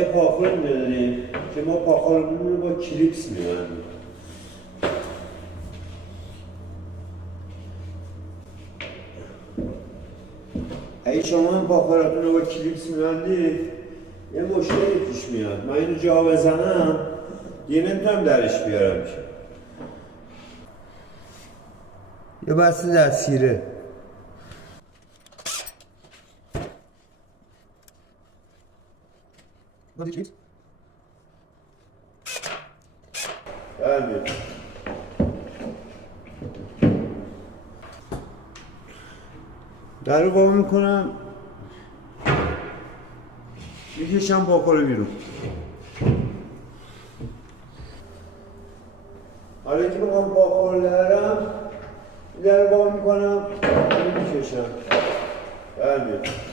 یه پاخور میدونیم که ما پاخورمون رو با کلیپس میبندیم. اگه شما هم پاخوراتون رو با کلیپس میبندید یه مشکلی پیش میاد. من اینو جا بزنم دیگه نمیتونم درش بیارم که. یه بسته دستگیره. بله. در رو باز میکنم میکشم پاخور بیرون. حالا که میخوام پاخور درم در رو باز میکنم میکشم. بله.